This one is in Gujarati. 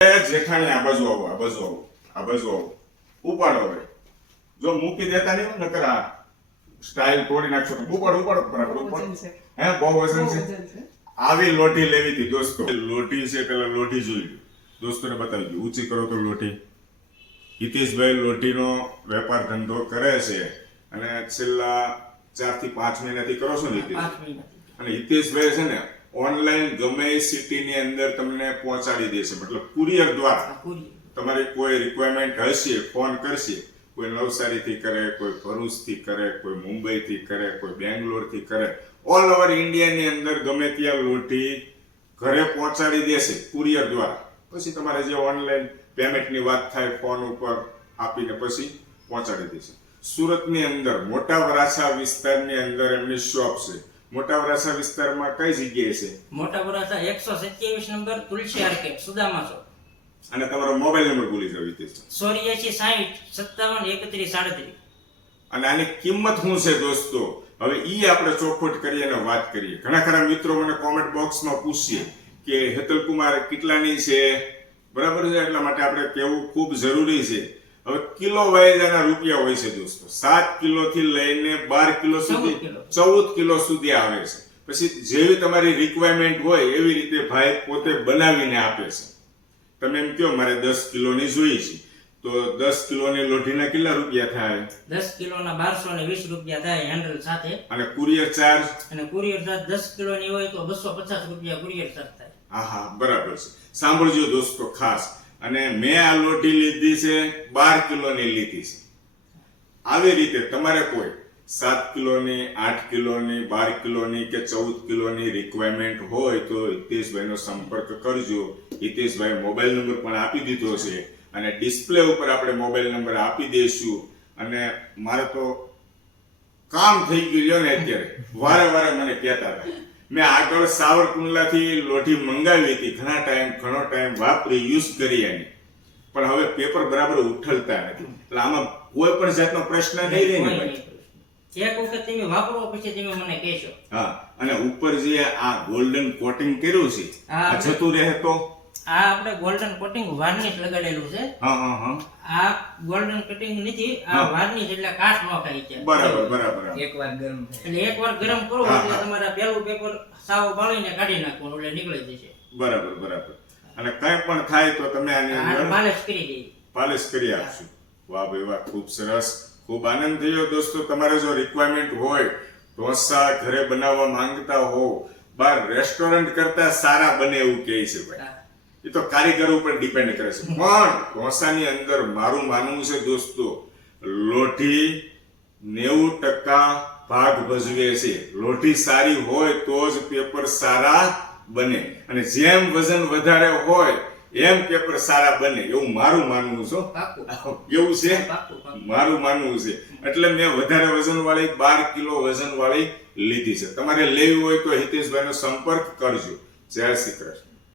જેઠાણી આ બાજુ આવો, આ બાજુ આવો, આ બાજુ આવો. ઉપાડો હવે. જો મૂકી દેતા નહીં હોય નકર આ સ્ટાઇલ તોડી નાખશો. ઉપાડો ઉપાડો બરાબર ઉપાડો. હે બહુ વજન છે. આવી લોટી લેવી હતી દોસ્તો. લોટી છે પેલા લોટી જોઈ દોસ્તોને બતાવી દઉં. ઊંચી કરો તો લોટી. હિતેશભાઈ લોટીનો વેપાર ધંધો કરે છે અને છેલ્લા 4 થી 5 મહિનાથી કરો છો ને હિતેશ? અને હિતેશભાઈ છે ને ઓનલાઈન ગમે સિટીની અંદર તમને પહોંચાડી દેશે, મતલબ કુરિયર દ્વારા. તમારી કોઈ રિક્વાયરમેન્ટ હશે ફોન કરશે. કોઈ નવસારીથી કરે, કોઈ ભરૂચથી કરે, કોઈ મુંબઈથી કરે, કોઈ બેંગ્લોરથી કરે. ઓલ ઓવર ઇન્ડિયાની અંદર ગમે ત્યાં લોટી ઘરે પહોંચાડી દેશે કુરિયર દ્વારા. પછી તમારે જે ઓનલાઈન પેમેન્ટની વાત થાય ફોન ઉપર આપીને પછી પહોંચાડી દેશે. સુરતની અંદર મોટા વરાછા વિસ્તારની અંદર એમની શોપ છે. મોટા વરાછા વિસ્તારમાં કઈ જગ્યાએ છે? મોટા વરાછા 127 નંબર તુલસી આર્કેડ સુદામા ચોક. અને તમારો મોબાઈલ નંબર ભૂલી જાવ હિતેશ. 84 60 57 31 37. અને આની કિંમત શું છે દોસ્તો? હવે ઈ આપણે ચોખવટ કરીએ અને વાત કરીએ. ઘણા ખરા મિત્રો મને કોમેન્ટ બોક્સમાં પૂછીએ કે હેતલકુમાર કેટલાની છે, બરાબર છે? એટલા માટે આપણે કહેવું ખૂબ જરૂરી છે. હવે કિલો વાયદાના રૂપિયા હોય છે દોસ્તો. 7 કિલોથી લઈને 12 કિલો સુધી, 14 કિલો સુધી આવે છે. પછી જેવી તમારી રિક્વાયરમેન્ટ હોય એવી રીતે ભાઈ પોતે બનાવીને આપે છે. તમે એમ કહો મારે 10 કિલોની જોઈએ છે, તો 10 કિલોની લોઢીના કેટલા રૂપિયા થાય? 10 કિલોના 1220 રૂપિયા થાય હેન્ડલ સાથે. અને કુરિયર ચાર્જ? અને કુરિયર ચાર્જ 10 કિલોની હોય તો 250 રૂપિયા કુરિયર ચાર્જ થાય. હા બરાબર છે. સાંભળજો દોસ્તો ખાસ. અને મેં આ લોટી લીધી છે 12 કિલોની લીધી છે. આવી રીતે તમારે કોઈ 7 કિલોની, 8 કિલોની, 12 કિલોની કે 14 કિલોની રિક્વાયરમેન્ટ હોય તો હિતેશભાઈનો સંપર્ક કરજો. હિતેશભાઈ મોબાઈલ નંબર પણ આપી દીધો છે અને ડિસ્પ્લે ઉપર આપણે મોબાઈલ નંબર આપી દઈશું. અને મારે તો કામ થઈ ગયું ને અત્યારે. વારે વારે મને કહેતા હતા. મેં આગળ સાવરકુંડલાથી લોઢી મંગાવી હતી, ઘણો ટાઈમ વાપરી, યુઝ કરી એની, પણ હવે પેપર બરાબર ઉઠલતા નથી. એટલે આમાં કોઈ પણ જાતનો પ્રશ્ન નહીં રહે ને ભાઈ. એક વખત તમે વાપરો પછી તમે મને કહેશો. હા, અને ઉપર જે આ ગોલ્ડન કોટિંગ કર્યું છે આ જતું રહે તો? આ આપણે ગોલ્ડન કોટિંગ વાર્નિશ લગાડેલું છે. આ ગોલ્ડન કોટિંગ નથી, આ વાર્નિશ એટલે કાટ ન ખાય છે. બરાબર. એકવાર ગરમ થાય એટલે એકવાર ગરમ કરો એટલે તમારા પેલું પેપર સાવ બાળીને કાઢી નાખવાનું એટલે નીકળી જશે. બરાબર. અને કઈ પણ થાય તો તમે આની અંદર પાલિશ કરી દઈએ. પાલિશ કરી આપશું. વાહ ભાઈ વાહ, ખૂબ સરસ. ખૂબ આનંદ થયો દોસ્તો. તમારે જો રિક્વાયરમેન્ટ હોય, ઢોસા ઘરે બનાવવા માંગતા હો, બાર રેસ્ટોરન્ટ કરતા સારા બને એવું કહે છે ભાઈ. એ તો કારીગર ઉપર ડિપેન્ડ કરે છે. પણ ઢોસાની અંદર મારું માનવું છે દોસ્તો, લોઢી 90% ભાગ ભજવે છે. લોઢી સારી હોય તો જ પેપર સારા બને, અને જેમ વજન વધારે હોય એમ પેપર સારા બને એવું મારું માનવું છે. એવું છે મારું માનવું છે. એટલે મેં વધારે વજન વાળી 12 કિલો વજન વાળી લીધી છે. તમારે લેવી હોય તો હિતેશભાઈનો સંપર્ક કરજો. જય શ્રી કૃષ્ણ.